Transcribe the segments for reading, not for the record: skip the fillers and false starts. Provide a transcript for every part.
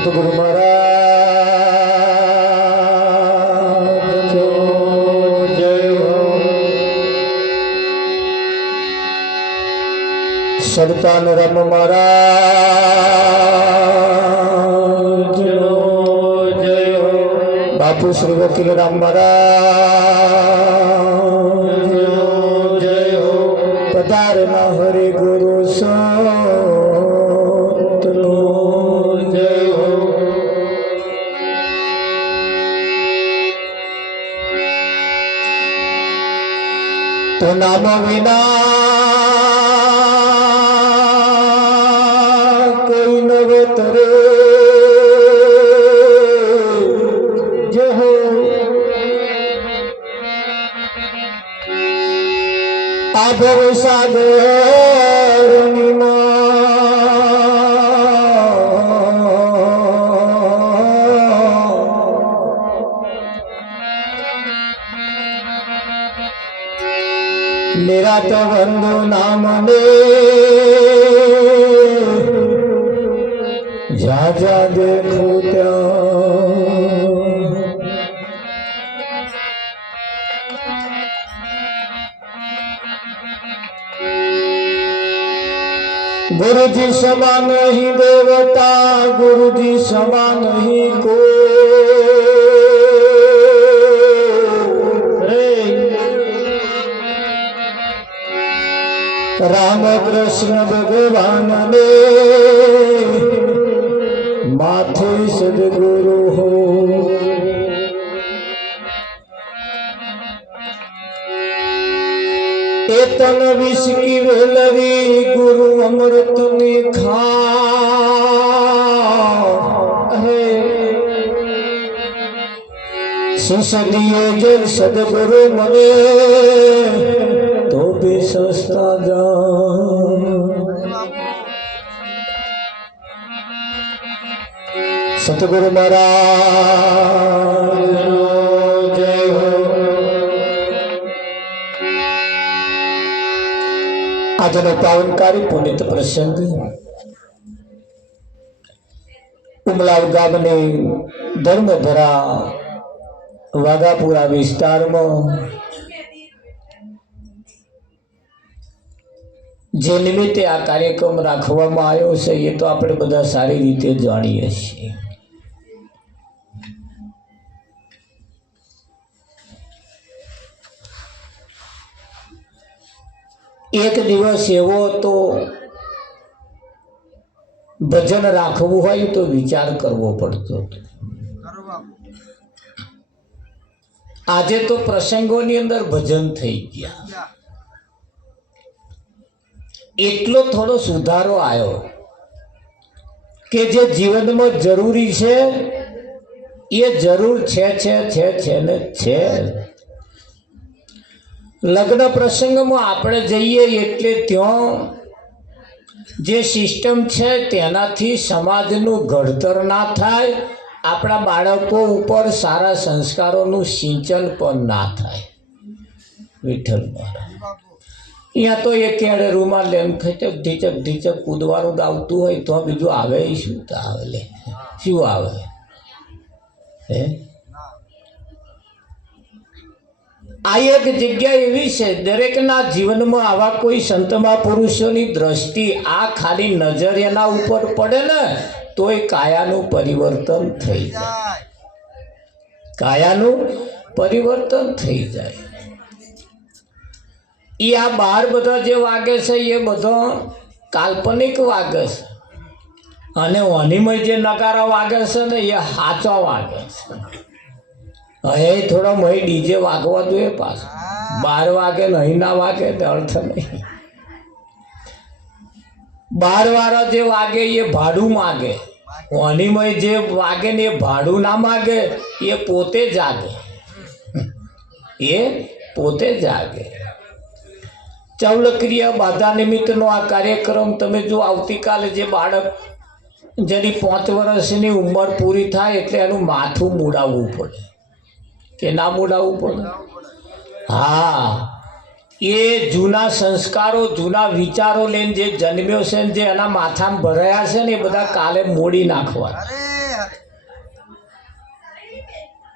સતગુરુ મહારાજ જય હો। સંતાન રામ મહારાજ જય હો। બાપુ શ્રી વકીલ રામ મહારાજ જય હો। પધારના હરિ ગુરુ તો નામ વિના કોઈ નવે તરે જે હો। આ ભવ સાગરની નિરાત બંધુ નામ ને જા જા દેખું ત્યાં ગુરુજી સમાન નહીં દેવતા ગુરુજી સમાન નહીં રામ કૃષ્ણ ભગવાન ને માથે સદગુરુ હો। એ તન વિસકી વેલવી ગુરુ અમૃત ને ખા સુસદીએ જે સદગુરુ મને તો ભી સસ્તા જા। સતગુરુ મહારાજ જય હો। આજનો પાવનકારી પુનિત પ્રસંગ ઉમલાવ ગામની ધર્મધરા વાઘાપુરા વિસ્તારમાં જે નિમિત્તે આ કાર્યક્રમ રાખવામાં આવ્યો છે એ તો આપણે બધા સારી રીતે જાણીએ છીએ। એક દિવસ એવો તો ભજન રાખવું હોય તો વિચાર કરવો પડતો હતો। આજે તો પ્રસંગોની અંદર ભજન થઈ ગયા, એટલો થોડો સુધારો આવ્યો કે જે જીવનમાં જરૂરી છે એ જરૂર છે ને છે। લગ્ન પ્રસંગમાં આપણે જઈએ એટલે ત્યાં જે સિસ્ટમ છે તેનાથી સમાજનું ઘડતર ના થાય, આપણા બાળકો ઉપર સારા સંસ્કારોનું સિંચન પણ ના થાય। વિઠ્ઠલ મહારાજ અહીંયા તો એક કેડે રૂમાલ લેમ ખચક ઢીચક કૂદવાનું આવતું હોય તો બીજું આવે શું તો આવે લે શું આવે હે। આ એક જગ્યા એવી છે દરેકના જીવનમાં આવા કોઈ સંતમા પુરુષોની દ્રષ્ટિ આ ખાલી નજર એના ઉપર પડે ને તોય કાયાનું પરિવર્તન થઈ જાય, કાયાનું પરિવર્તન થઈ જાય। એ આ બહાર બધા જે વાગે છે એ બધો કાલ્પનિક વાગે છે અને ઓનીમય જે નકારા વાગે છે ને એ સાચો વાગે છે। હવે થોડો મય ડીજે વાગવા જોઈએ પાછું, 12 વાગે નહીં ના વાગે તે અર્થ નહીં। 12 વાળા જે વાગે એ ભાડું માગે, ઓનીમય જે વાગે ને એ ભાડું ના માગે, એ પોતે જાગે, એ પોતે જાગે। ચૌલક્રિયા બાધા નિમિત્તનો આ કાર્યક્રમ તમે જો આવતીકાલે જે બાળક જેની 5 વર્ષની ઉંમર પૂરી થાય એટલે એનું માથું મૂડાવવું પડે કે ના મૂડાવવું પડે? હા, એ જૂના સંસ્કારો જૂના વિચારો લઈને જે જન્મ્યો છે જે એના માથામાં ભરાયા છે ને એ બધા કાલે મોડી નાખવા।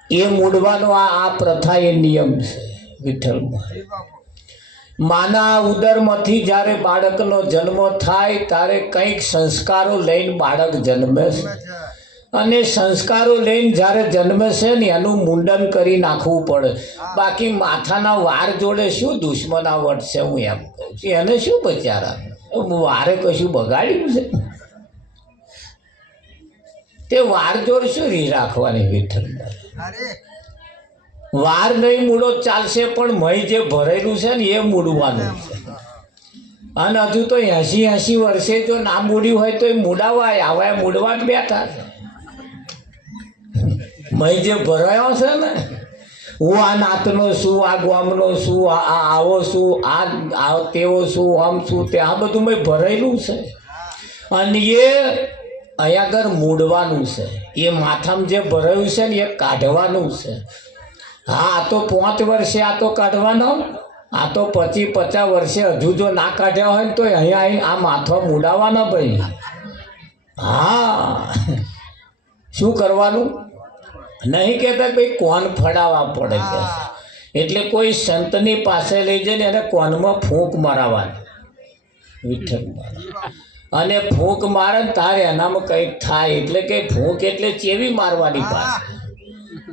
એ મૂડવાનો આ પ્રથા એ નિયમ છે વિઠ્ઠલમાં. માના ઉદરમાંથી જ્યારે બાળકનો જન્મ થાય ત્યારે કંઈક સંસ્કારો લઈને બાળક જન્મે છે, અને સંસ્કારો લઈને જ્યારે જન્મે છે ને એનું મુંડન કરી નાખવું પડે. બાકી માથાના વાર જોડે શું દુશ્મનાવટ છે, હું એમ કહું છું. એને શું બચારા વારે કશું બગાડ્યું છે? તે વાર જોડે શું રી રાખવાની વિઠ્ઠલ? વાર નહીં મૂડો ચાલશે, પણ મય જે ભરેલું છે ને એ મૂડવાનું છે. અને હજુ તો 80 વર્ષે જો ના મૂડ્યું હોય તો એ મૂડાવાય આવા મૂડવા જ બેઠા છે. મય જે ભરાયો છે ને, હું આ નાતનો છું, આ ગામનો છું, આ આવો છું, આ તેવો છું, આમ છું, તે આ બધું મેં ભરેલું છે. અને એ અહીંયા આગળ મૂડવાનું છે. એ માથામાં જે ભરાયું છે ને એ કાઢવાનું છે. હા, આ તો 5 વર્ષે આ તો કાઢવાનો, આ તો 50 વર્ષે હજુ જો ના કાઢ્યા હોય ને તો અહીંયા આવીને આ માથો મૂડાવાના ભાઈ. હા, શું કરવાનું? નહીં કહેતા ભાઈ કોન ફડાવવા પડે કે, એટલે કોઈ સંતની પાસે લઈ જઈને એને કોનમાં ફૂંક મરાવવાની વિઠ્ઠલ. અને ફૂંક મારે ને તારે એનામાં કંઈક થાય. એટલે કે ફૂંક એટલે ચેવી મારવાની પાસે?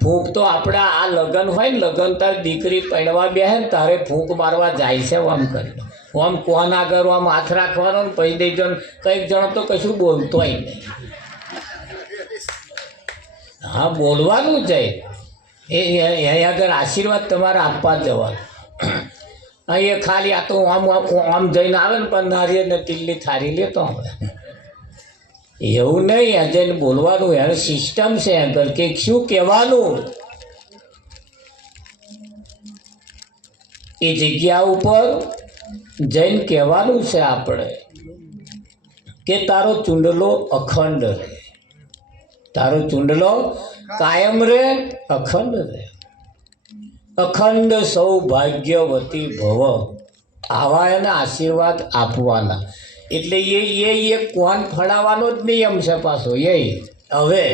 ફૂંક તો આપણા આ લગ્ન હોય ને, લગ્ન તાર દીકરી પહેણવા બેહે ને તારે ફૂંક મારવા જાય છે. આમ કરી આમ કોણ આગળ આમ હાથ રાખવાનો ને પછી દઈ જણ કંઈક જણ તો કશું બોલતોય નહીં. હા, બોલવાનું જ એ આગળ આશીર્વાદ તમારે આપવા જ જવાનું. એ ખાલી આ તો આમ જઈને આવે ને પણ નારિયેળને ટીલ્લી થારી લેતો હવે એવું નહીં. જઈને બોલવાનું, એને સિસ્ટમ છે આગળ કે શું કહેવાનું. એ જગ્યા ઉપર જઈને કહેવાનું છે આપણે કે તારો ચૂંડલો અખંડ રહે, તારો ચૂંડલો કાયમ રહે, અખંડ રહે. અખંડ સૌભાગ્યવતી ભવ, આવા એને આશીર્વાદ આપવાના. એટલે એ કોણ ફળાવવાનો જ નિયમ છે પાછો. એ હવે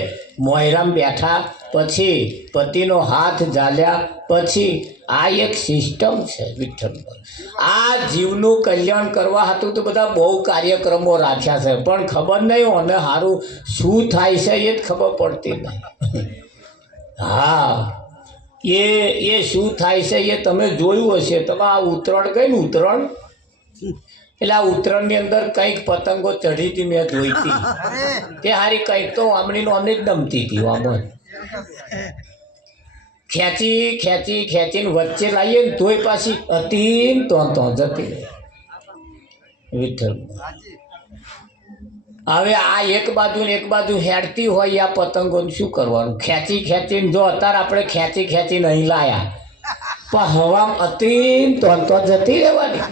મોયરામ બેઠા પછી પતિનો હાથ ઝાલ્યા પછી આ એક સિસ્ટમ છે વિઠ્ઠલ. આ જીવનું કલ્યાણ કરવા હતું તો બધા બહુ કાર્યક્રમો રાખ્યા છે, પણ ખબર નહીં અને સારું શું થાય છે એ જ ખબર પડતી નહીં. હા, એ શું થાય છે એ તમે જોયું હશે. તમે આ ઉત્તરાયણ ગઈ ને, ઉત્તરાયણ એટલે આ ઉત્તરાયણની અંદર કંઈક પતંગો ચઢી હતી, મેં જોઈ હતી. તે હારી કંઈક તો આમણીનો આમને જ નમતી હતી. આમાં ખેંચીને વચ્ચે લાવીએ ને તોય પાછી હતી તો જતી વિઠ્ઠલ. હવે આ એક બાજુ હેડતી હોય આ પતંગોને શું કરવાનું? ખેંચીને જો અત્યારે આપણે ખેંચીને અહીં લાયા પણ હવામાં હતી તો જતી રહેવાની.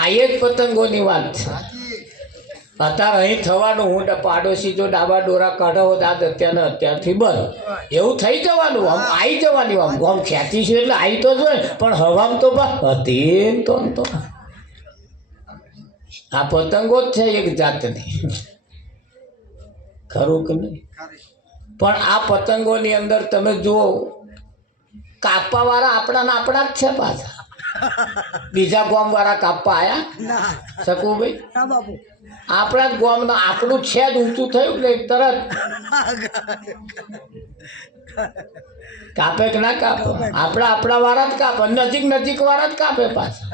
આ એક પતંગોની વાત છે. અત્યારે અહીં થવાનું, હું પાડોશી જો ડાબા ડોરા કાઢો દાદ અત્યારથી બંધ, એવું થઈ જવાનું. આમ આવી જવાની, આમ ખેંચીશું એટલે આવી તો જોઈએ, પણ હવામાં તો હતી તો આ પતંગો જ છે એક જાતની, ખરું કે નહીં? પણ આ પતંગોની અંદર તમે જુઓ, કાપવાવાળા આપણા જ છે પાછા. બીજા ગામવાળા કાપવા આવ્યા શકુભાઈ? આપણા જ ગામના આપણું છે જ ઊંચું થયું એટલે તરત કાપે કે ના કાપે? આપણા વાળા જ કાપે, નજીક વાળા જ કાપે પાછા.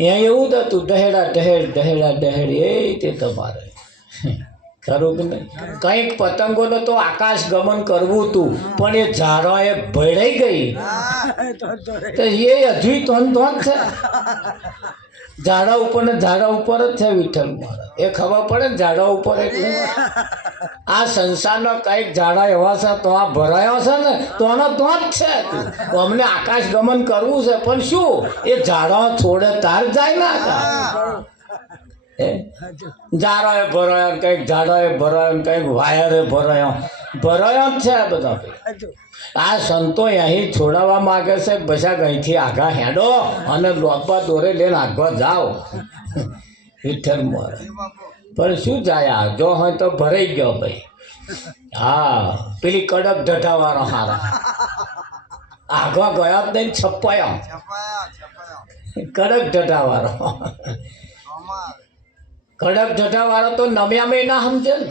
અહીંયા એવું જ હતું, ઢહેડ એ તે તમારે, ખરું કે નહીં? કંઈક પતંગોનો તો આકાશ ગમન કરવું હતું, પણ એ ઝાડોએ ભેળાઈ ગઈ તો એ હજુ તો જ છે. ઝાડા ઉપર ને ઝાડા ઉપર જ છે વિઠ્ઠલ મહારાજ. એ ખબર પડે ને ઝાડા ઉપર એટલે આ સંસારના કંઈક ઝાડા એવા છે તો આ ભરાયો છે ને તો જ છે. અમને આકાશ ગમન કરવું છે, પણ શું એ ઝાડા છોડે તાર જાય ને આકાશ. ઝાડોએ ભરાયો, કંઈક ઝાડોએ ભરાયો, કંઈક વાયરે ભરાયો જ છે આ બધા. આ સંતો અહીં છોડાવવા માગે છે, પછી અહીંથી આગા હેડો અને લોપા દોરે લઈને આગળ જાઓ વિઠ્ઠલ મહારાજ. પણ શું જાય, જો હોય તો ભરાઈ ગયો ભાઈ. હા પેલી કડક ઢઢાવાળો હારા આગવા ગયા જ નહીં છપાયો કડક ઢઢાવાળો કડક ઢઢાવાળો તો નમ્યામે ના સમજે ને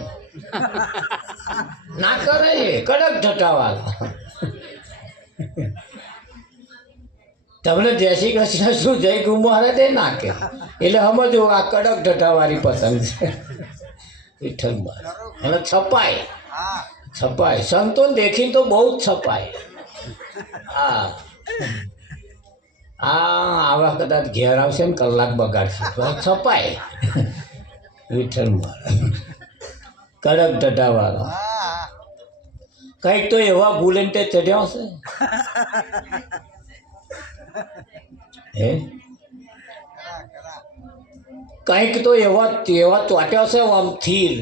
ના કરે કડક ઢઢાવાળો તમને જય શ્રી કૃષ્ણ શું જય ગુમારે દે નાખે એટલે સમજો આ કડક ઢઢાવાળી પસંદ છે વિઠ્ઠલમાં એટલે છપાય છપાય સંતોન દેખીને તો બહુ જ છપાય હા આવા કદાચ ઘેર આવશે ને કલાક બગાડશે તો છપાય વિઠ્ઠલમાં કડક ઢઢાવાળો કંઈક તો એવા ગુલેન્ટે ચડ્યા છે હે કંઈક તો એવા એવા ચોટ્યા છે આમ થીર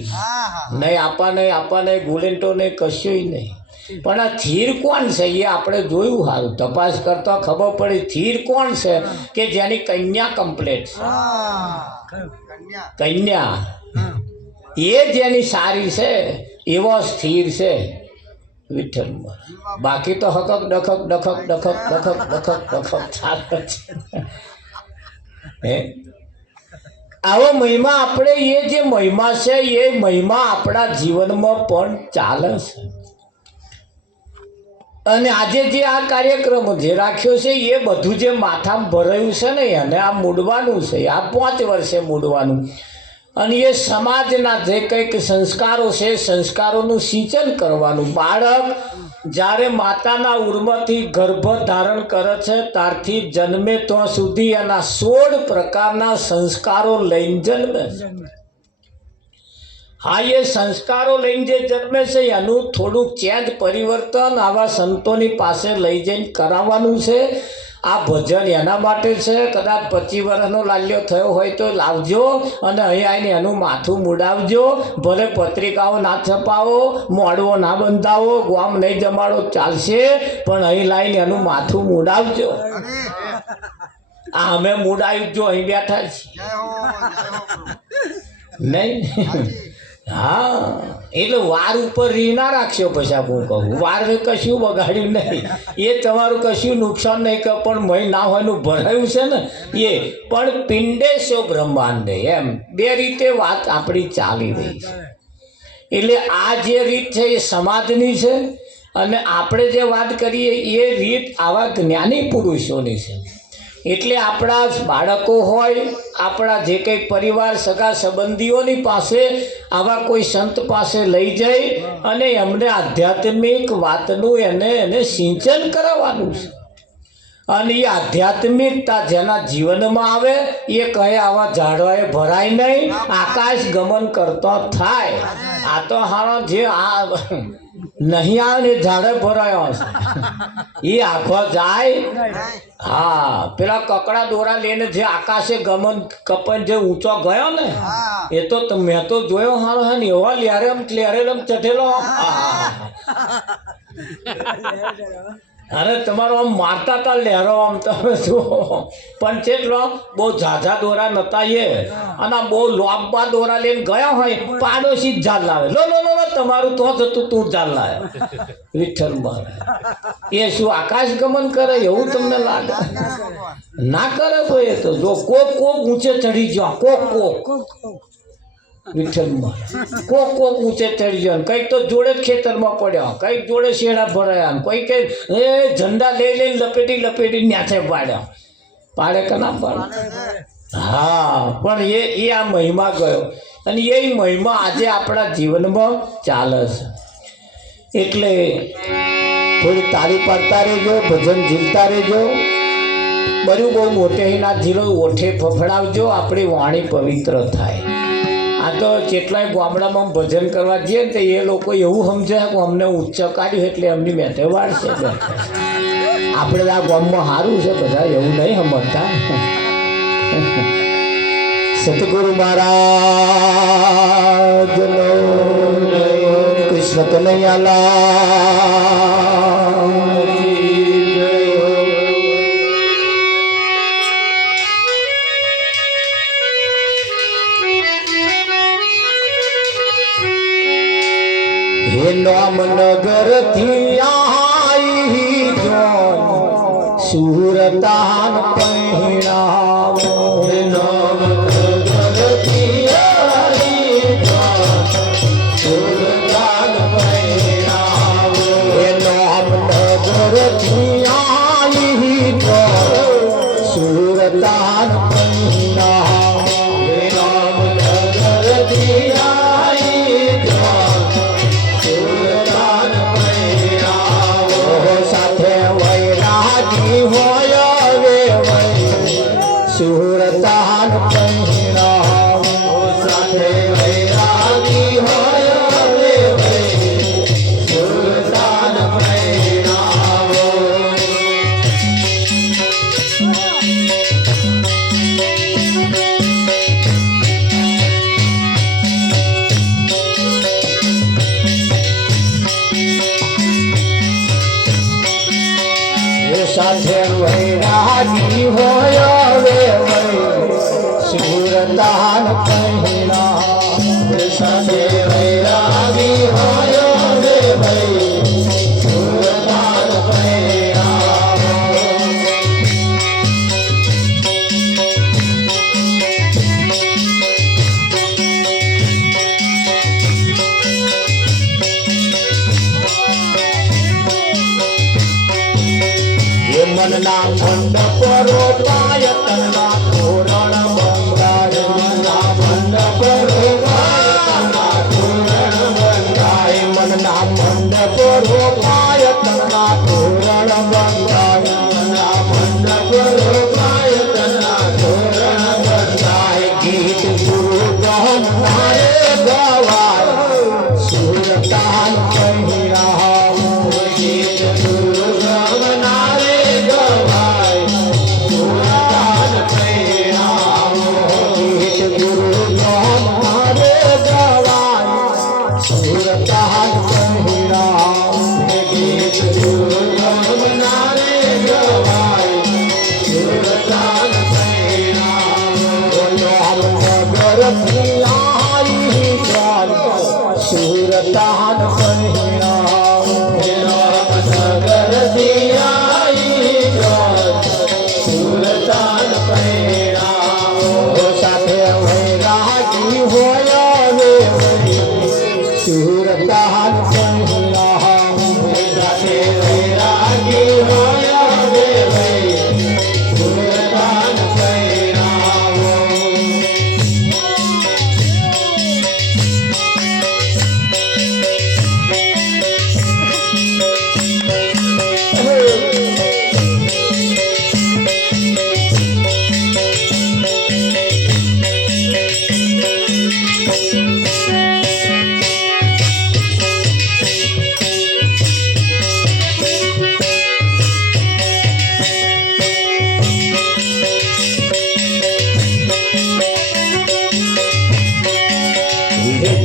નહીં આપા નહીં ગુલેન્ટો નહીં કશું નહીં પણ આ થીર કોણ છે એ આપણે જોયું હાલ તપાસ કરતા ખબર પડી થીર કોણ છે કે જેની કન્યા કમ્પ્લેટ છે કન્યા એ જેની સારી છે એવો સ્થિર છે વિઠ્ઠલમાં બાકી તો હકક ડખક ડખક ડખક ડખક ડખક ડખક ચાલે છે હે આવો મહિમા આપણે એ જે મહિમા છે એ મહિમા આપણા જીવનમાં પણ ચાલે છે અને આજે જે આ કાર્યક્રમ જે રાખ્યો છે એ બધું જે માથામાં ભરાયું છે ને એને આ મૂડવાનું છે આ 5 વર્ષે મૂડવાનું અને એ સમાજના જે કંઈક સંસ્કારો છે સંસ્કારોનું સિંચન કરવાનું બાળક જ્યારે માતાના ઉર્મથી ગર્ભ ધારણ કરે છે ત્યારથી જન્મે ત્યાં સુધી એના 16 પ્રકારના સંસ્કારો લઈને જન્મે છે હા એ સંસ્કારો લઈને જે જન્મે છે એનું થોડુંક ચેન્જ પરિવર્તન આવા સંતોની પાસે લઈ જઈને કરાવવાનું છે આ ભજન એના માટે છે કદાચ 25 વર્ષનો લાલ્યો થયો હોય તો લાવજો અને અહીં આવીને એનું માથું મુડાવજો ભલે પત્રિકાઓ ના છપાવો મોડવો ના બંધાવો ગામ નહીં જમાડો ચાલશે પણ અહીં લાવીને એનું માથું મુડાવજો આ અમે મુડાવ્યું જો અહીં બેઠા છીએ નહીં હા એટલે વાર ઉપર રી ના રાખશો પછી હું કહું વાર કશું બગાડ્યું નહીં એ તમારું કશું નુકસાન નહીં કે પણ મય ના હોયનું ભરાયું છે ને એ પણ પિંડેશો બ્રહ્માંડે એમ 2 રીતે વાત આપણી ચાલી રહી છે એટલે આ જે રીત છે એ સમાજની છે અને આપણે જે વાત કરીએ એ રીત આવા જ્ઞાની પુરુષોની છે એટલે આપણા બાળકો હોય આપણા જે કંઈ પરિવાર સગા સંબંધીઓની પાસે આવા કોઈ સંત પાસે લઈ જઈ અને એમને આધ્યાત્મિક વાતનું એને સિંચન કરાવવાનું છે અને એ આધ્યાત્મિકતા જેના જીવનમાં આવે એ કહે આવા ઝાડવાએ ભરાય નહીં આકાશ ગમન કરતો થાય આ તો હારો જે આ નહીં આવે ને ઝાડે ભરાયો હશે એ આખો જાય હા પેલા કકડા દોરા લઈને જે આકાશે ગમન કપન જે ઊંચો ગયો ને એ તો મેં તો જોયો હારો હે ને એવા લેરેમ ચઢેલો અરે તમારો આમ મારતા હતા લહેરો આમ તમે જુઓ પણ કેટલો બહુ ઝાઝા દોરા નતા એ અને બહુ લાંબા દોરા લઈને ગયા હોય પાડોશી જ જાલ લાવે લો તમારું તો જતું તું જાલ લાવે વિઠ્ઠલમાં એ શું આકાશ ગમન કરે એવું તમને લાગે ના કરે તો એ તો જો કોક ઊંચે ચડી ગયો કોક વિઠ્ઠલમાં કોક ઊંચે ચડી ગયો કંઈક તો જોડે જ ખેતરમાં પડ્યા કંઈક જોડે શેડા ભરાયા કંઈક એ ઝંડા લઈને લપેટી ન્યાથે પાડે કે ના પાડે હા પણ એ આ મહિમા ગયો અને એ મહિમા આજે આપણા જીવનમાં ચાલે છે એટલે થોડી તાળી પાડતા રહેજો ભજન ઝીલતા રહેજો બધું બહુ મોટે ના ઝીલો ઓઠે ફફડાવજો આપણી વાણી પવિત્ર થાય આ તો કેટલાય ગામડામાં ભજન કરવા જઈએ ને તો એ લોકો એવું સમજે કે અમને ઉચ્ચ કાઢ્યું એટલે એમની મેથે વાળશે આપણે આ ગામમાં સારું છે બધા એવું નહીં સમજતા સતગુરુ મહારાજનો કૃષ્ણ કનૈયાલાલ હે નો સુરતાન પહેણાવો નામ નગરથી આવી સુરતાન પહેરાવો એ નામ નગરથી આવી તો સુરતાન પહેણાવો નામ નગરથી આવી સુરતાન પહેરાવો સાથે વૈરાગી હોય રે સુરતાન પહેણાવો સાથે વૈરાગી હોય રે સુરતાન પહેરાવો સાથે વૈરાગી હોય રે સુરતાન પહેણાવો સાથે વૈરાગી હોય રે સુરતાન પહેરાવો એ મનના મંડપ રોપાય તનના તોરણ બંધાય મનના મંડપ રોપાય તોરણ બંધાય મનના મંડપ રોપાય તનના તોરણ બંધાય મનના મંડપ રોપાય તના તોરણ બંધાય ગીત ગુરુ ગહનારે ગવાય સુરતાન પહેરાવો ગીત ગુરુ ગમનારે ગવાય સુરતાન પહેરાવો ગીત ગુરુ ગહનારે ગવાય સુરતાન પહેરાવો ગીત ગુરુ ગમનારે ગવાય સુરતાન પહેરાવો નામ નગરથી આવી ચાલ સુરતાન પહેરાવો નામ નગરથી આવી સુરતાન પહેરાવો સાથે વૈરાગી હોય રે સુરતાન પહેરાવો સાથે વૈરાગી હોય રે સુરતાન પહેરાવો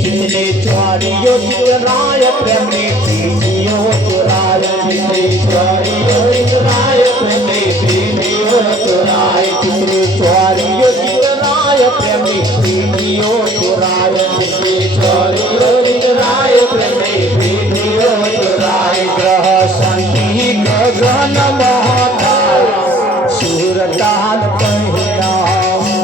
ચિત્રે ચોરીઓ ચિતરાય પ્રેમની પ્રીતિઓ ચોરાય ચોરીઓ ચિતરાય પ્રેમે પ્રેમીઓ ચોરાય ચિત્રે ચોરીઓ ચિતરાય પ્રેમની પ્રીતિઓ ચોરાય ચોરીઓ ચિતરાય પ્રેમે પ્રેમીઓ ચોરાય ગ્રહ શાંતિ ગગન મહાકાય સુરતાન પહેરાવો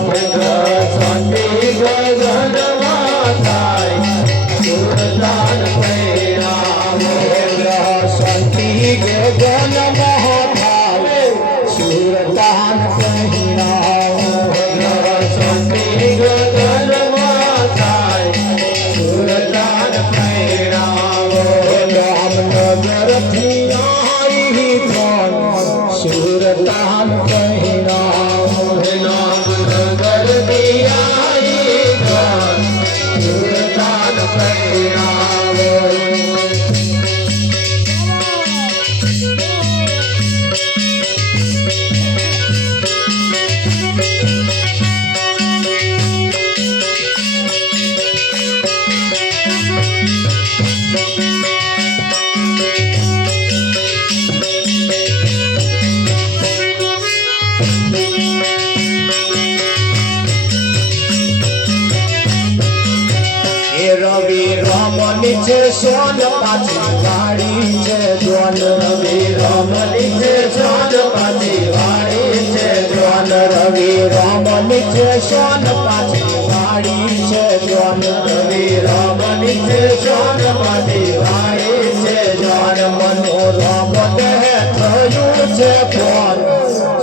શાંતિ ગગન માતાય સુરતાન પહેરાવો ગ્રહ શાંતિ ગગન મહાકાય સુરતાન પહેરાવો શાંતિ ગગન માતાય સુરતાન પહેરાવો નામ નગરથી આવી કોણ સુરતાન પહેરાવો નામ નગર દિયાઈ સુરતાન પહેરાવો રવિ રમણી છે સોન પાછી વાળી છે જોન રવિ રમણી છે શાન પાછી વાળી છે જોન રવિ રમણી છે શાન પાછી વાળી છે જોન રવિ રમણી છે શાન પાછી વાળી છે જોન મનોરમ દેહ થયું છે ફોન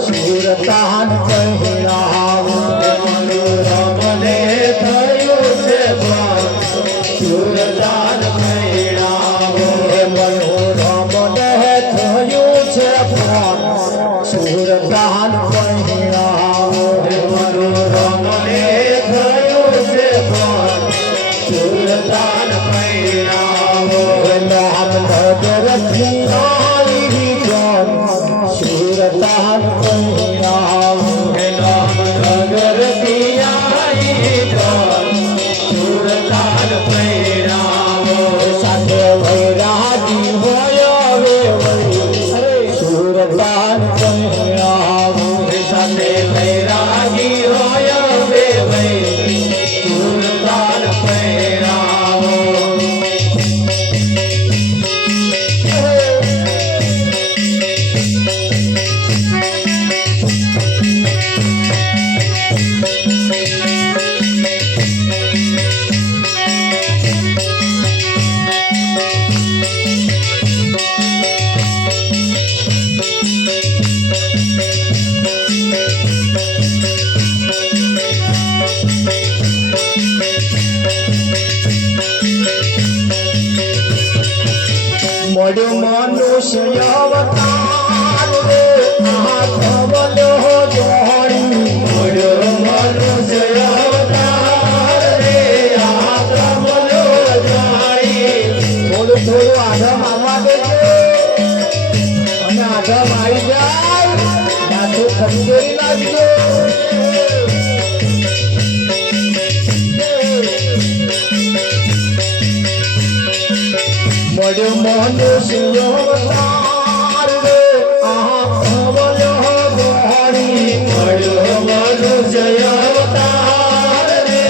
સુરતાન પહેરાવ મનોરમને થયું છે ભાન સુરદાન પહેરાવો મનોરમ દેહ થયું છે ફોન સુરતાન પહેરાવ મનોરમને થયું છે ભાન સુરદાન પહેરાવો નામ નગર આવી જોન સુરતાન પહેરાવ નામ નગર પિયાઈ ભાન સુરદાન પહેરાવો સાથે વૈરાગી હોય હવે સુરતાન પહેરાવ સાથે વૈરાગી હોય બે ભાઈ સુરદાન પહેરાવો મળ્યો મનુષ્ય અવતાર રે હાથ બોલ્યો જોડી મળ્યો મનુષ્ય અવતાર રે આ કમલો જાણી થોડું થોડું આધમ આવવા દેજો અને આધમ આવી જાય નાથું ખંજોરી નાખજો મળ્યો મનુષ્ય અવતાર રે હાથ બોલ્યો જોડી મળ્યો મનુષ્ય અવતાર રે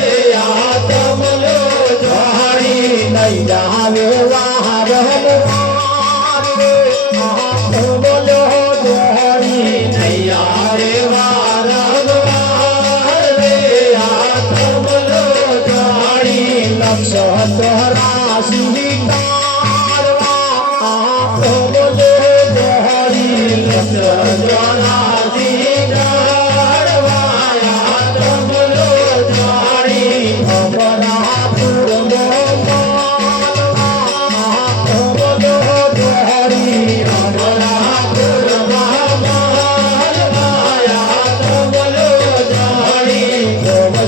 આ કમલો જાણી નહીં જાવે વાર હનુમાન રે હાથ બોલ્યો જોડી નૈયા રે વારંવાર રે આ કમલો જાણી નક્ષત્ર રાશિ તારવા હાથ બોલ્યો જોડી ચંદ્રનાથી ડાળવાયા કમલો જાણી અમરાપુર માનવા હાથ બોલ્યો જોડી અમરાપુરમાં માલવાયા કમલો જાણી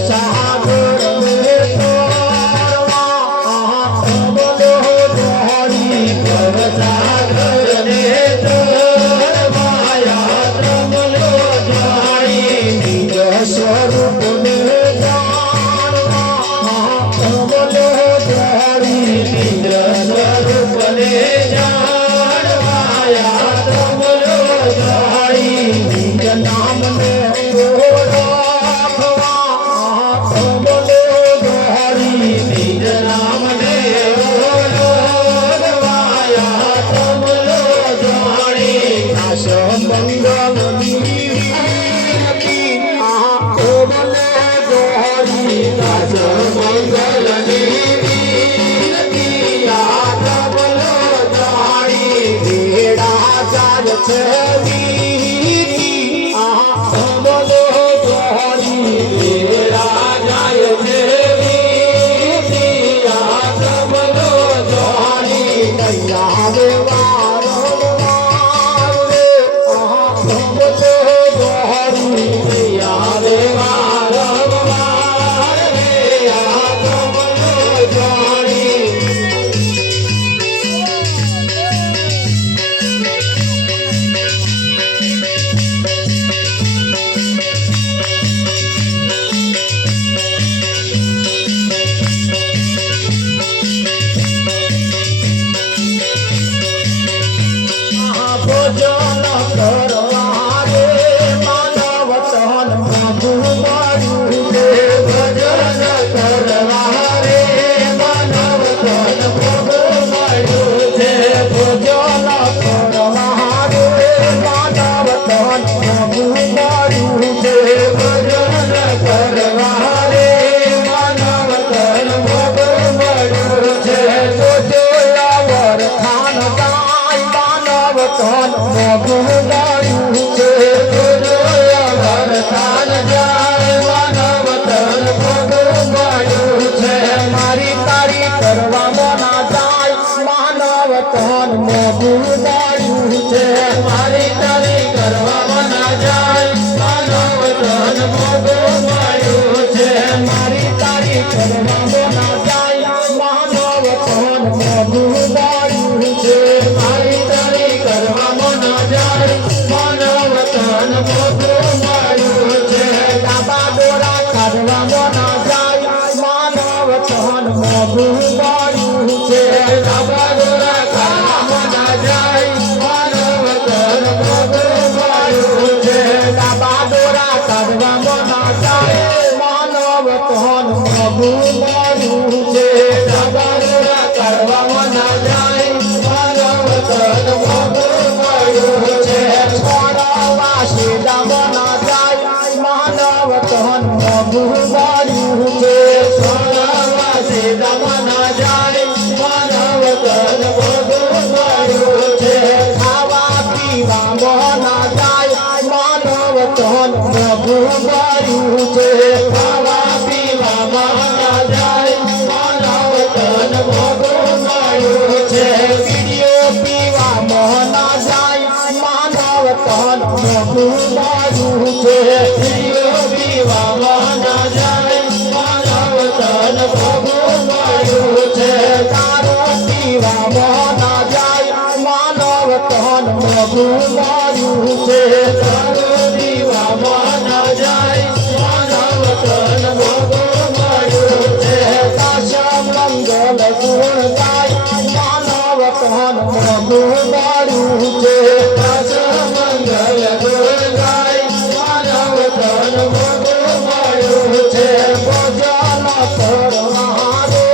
સાગર ને તારવા હાથ બોલ્યો જોડી ભવસાગરને તરવાયા કમલો જાણી નિજ સ્વરૂપ ને જાણવા હાથ બોલ્યો જોડી ઇન્દ્ર સ્વરૂપને જાણવાયા કમલો જાણી નિજ નામ ને ઓળખવા હાથ બોલ્યો જોડી નિજ નામને ઓળખવાયા કમલો જાણી આશ મંગલની હાથ બોલ્યો જોડી દાસ મંગલની વિનતી આ કમલો જાણી ભેડા ચાલ છે વીતી હાથ બોલ્યો જોડી રાજાય છે વિનતી આ કમલો જાણી નૈયા દેવા રમવાર રે હાથ બોલ્યો જોડી આવે વારંવાર રે આ કમલો જાણી મળ્યું છે ભજન કરવા રે માનવ તન મોગ મળ્યું છે તો જોયાવર ખાન ગાય માનવ તન મોગ મળ્યું છે તો જોયાવર ખાન ગાય માનવ તન મોગ મળ્યું છે મારી તારી કરવામાં ના જાય માનવ તન મોગ મળ્યું છે મારી તારી કરવામાં ના જાય માનવ તન મોગ મળ્યું છે મારી તારી કરવામાં ના જાય માનવ તન મોગ મળ્યું છે મારી તારી કરવામાં ના જાય માનવ તન મોગ મળ્યું છે ડાબા ડોળા કાઢવામાં ના જાય માનવ તન મોગ મળ્યું છે ડાબા ડોળા કાઢવામાં ના જાય માનવ તન મોગ મળ્યું છે ડાબા ડોળા કાઢવામાં ના જાય માનવ તન મોગ મળ્યું છે ડાબા ડોળા કાઢવામાં ના જાય માનવ તન મોગ મળ્યું છે છોડવા સીધામાં ના જાય માનવ તન મોગ મળ્યું છે છોડવા સીધામાં ના જાય માનવ તન મોગ મળ્યું છે ખાવા પીવામાં ના જાય માનવ તન મોગ મળ્યું છે ખાવા પીવામાં ના જાય માનવ તન મોગ મળ્યું છે બીડીઓ પીવામાં ના જાય માનવ તન મોગ મળ્યું છે બીડીઓ પીવામાં ના જાય માનવ તન મોગ મળ્યું છે દારૂ પીવામાં ના જાય માનવ તન મોગ મળ્યું છે દારૂ પીવામાં ના જાય માનવ તન મોગ મળ્યું છે દશ મંગલ ગુણ ગાય માનવ તન મોગ મળ્યું છે દશ મંગલ ગુણ ગાય માનવ તન મોગ મળ્યું છે ભજન કરવા રે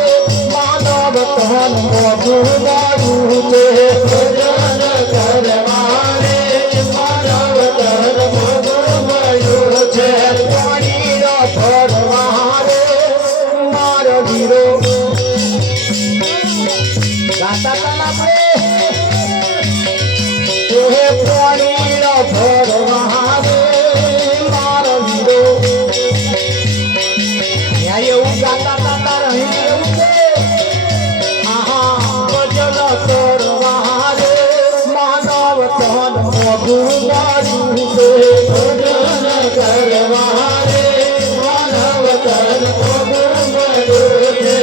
માનવ તન મોગ મળ્યું છે ભજન કરવા રે માનવ તન મોગ મળ્યું છે પાણી ફરવા રે મારો વીરો ગાતા તા આપણે પાણી ફરવા રે મારો વીરો ત્યાં એવું ગાતા તા રહી એવું છે આહા ભજન કરવા રે માનવ તન મોગ મળ્યું છે ભજન કરવા રે માનવ તન મોગ મળ્યું છે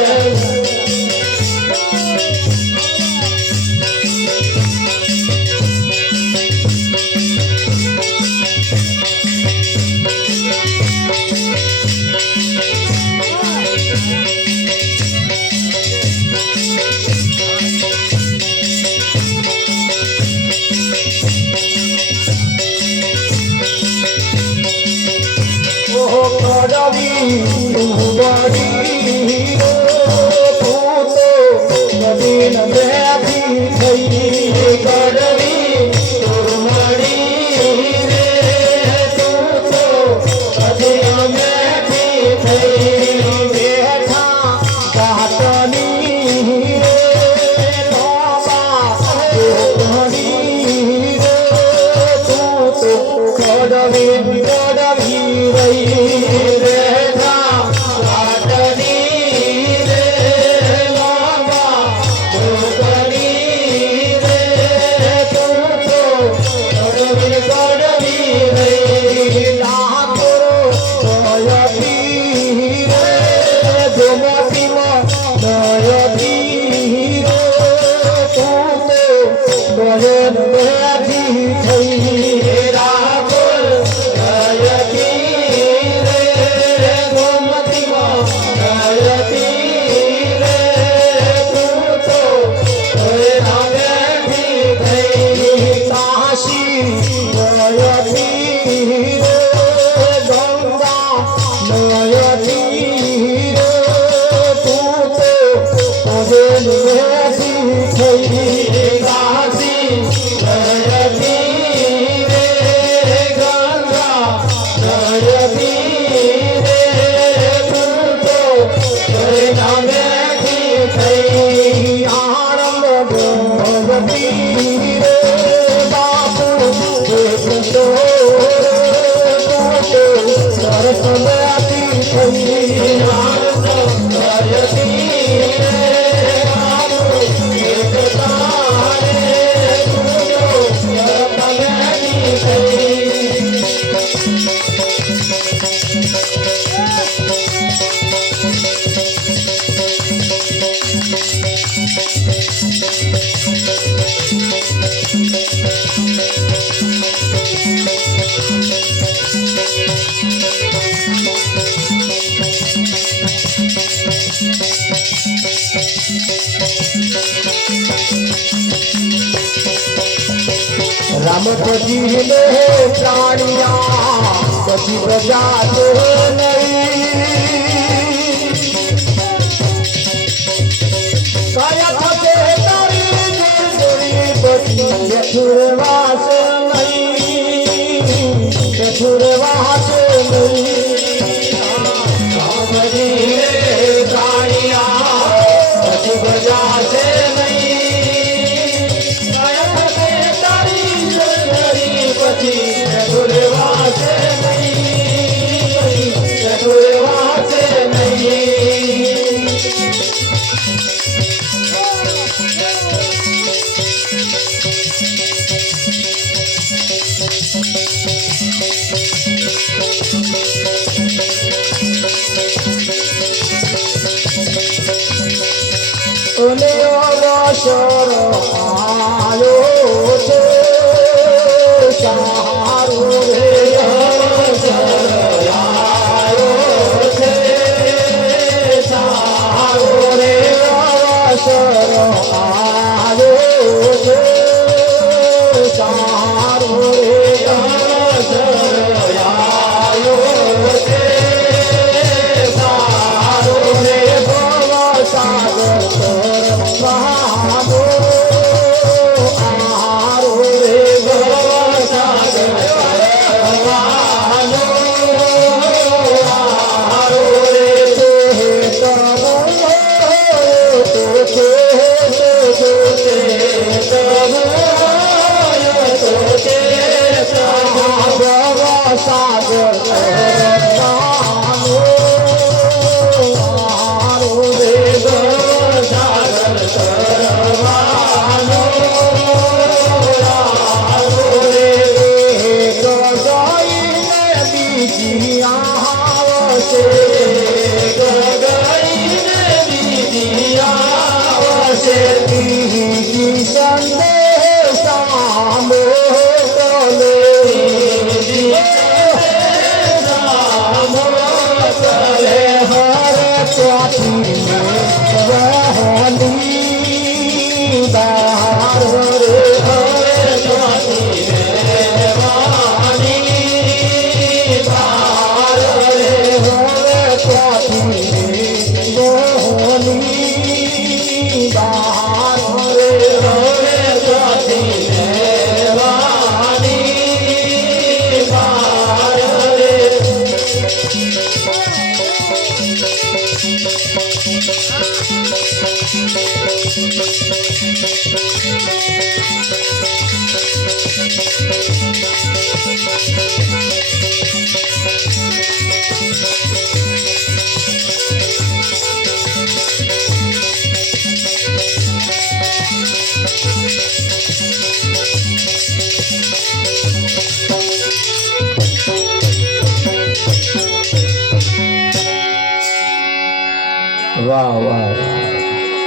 ઓહો કડવી ઉબડી તું તો નદીન બેઠી થઈ કડવી ઉમડી રે તું તો નદીન બેઠી થઈ બેઠા ઘાટની રે બાબા ઉમડી રે તું તો કડવી રહી રે ઘાટની રે લાંબા ઢોકળી રે તું તો કડવી રહી લાખો દયાથી રે ગોમતીમાં દયાથી રે તું તો બહેન બેઠી થઈ રાખો દયાથી રે જીલે પ્રાણિયા પછી પ્રજા તો નહીં કયા થશે તારી જોડી પછી બેઠુરવાસ નહીં બેઠુરવાસ નહીં જીલે પ્રાણિયા પછી પ્રજા છે અવસર આયો છે સારું રે અવસર આયો છે સારું રે અવસર આયો છે સારું રે અવસર આયો છે સારું રે ભવસાગર વાહ વાહ